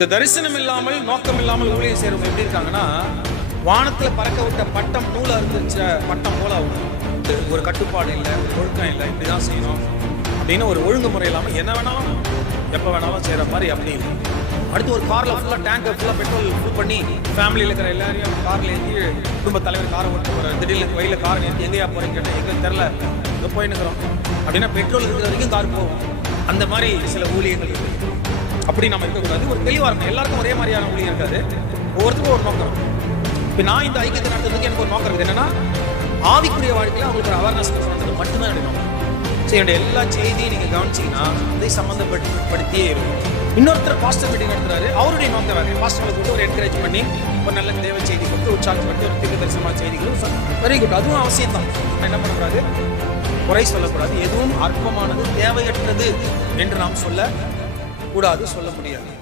இந்த தரிசனம் இல்லாமல் நோக்கம் இல்லாமல் ஊழியம் செய்கிறவங்க எப்படி இருக்காங்கன்னா வானத்தில் பறக்க விட்ட பட்டம் நூலாக இருந்துச்ச பட்டம் போல அவங்க இது ஒரு கட்டுப்பாடு இல்லை ஒரு ஒழுக்கம் இல்லை இப்படி தான் செய்யணும் அப்படின்னு ஒரு ஒழுங்குமுறை இல்லாமல் என்ன வேணாலும் எப்போ வேணாலும் செய்கிற மாதிரி அப்படி இல்லை அடுத்து ஒரு காரில் ஃபுல்லாக டேங்கை ஃபுல்லாக பெட்ரோல் ஃபுல் பண்ணி ஃபேமிலியில் இருக்கிற எல்லாரையும் காரில் ஏற்றி குடும்ப தலைவர் காரை ஓட்டு போகிற திடீர்னு வயலில் காரை ஏற்றி எங்கேயா போகிறேன்னு கேட்டால் எங்கே தெரில இங்கே போய் அப்படின்னா பெட்ரோல் இருக்கிற வரைக்கும் கார் போகும். அந்த மாதிரி சில ஊழியங்கள் இருக்குது அப்படி நம்ம இருக்கக்கூடாது. ஒரு தெளிவாக இருக்கணும். எல்லாருக்கும் ஒரே மாதிரியான ஊழியம் இருக்காது. ஒவ்வொருத்தருக்கும் ஒரு நோக்கம் இப்போ நான் இந்த ஐக்கியத்தை நடத்துறதுக்கு எனக்கு ஒரு நோக்கம் இருக்குது. என்னன்னா ஆவிக்குரிய வாழ்க்கையில் அவங்களுக்கு ஒரு அவேர்னஸ் பண்ணுறது மட்டும்தான் எனக்கு ஸோ என்னுடைய எல்லா செய்தியும் நீங்கள் கவனிச்சீங்கன்னா அதை சம்மந்தப்படுத்தியே இருக்கும். இன்னொருத்தர் பாஸ்டர் மீட்டிங் நடத்துறாரு. அவருடைய நோக்கம் வேறு. பாஸ்டர்களை கொடுத்து ஒரு என்கரேஜ் பண்ணி ஒரு நல்ல தேவ செய்தி கொடுத்து உற்சாகப்படுத்தி ஒரு தீர்க்க தரிசனமான செய்திகளும் வெரி குட் அதுவும் அவசியம் தான். என்ன பண்ணக்கூடாது? குறை சொல்லக்கூடாது. எதுவும் அற்பமானது தேவையற்றது என்று நாம் சொல்ல கூடாது சொல்ல முடியாது.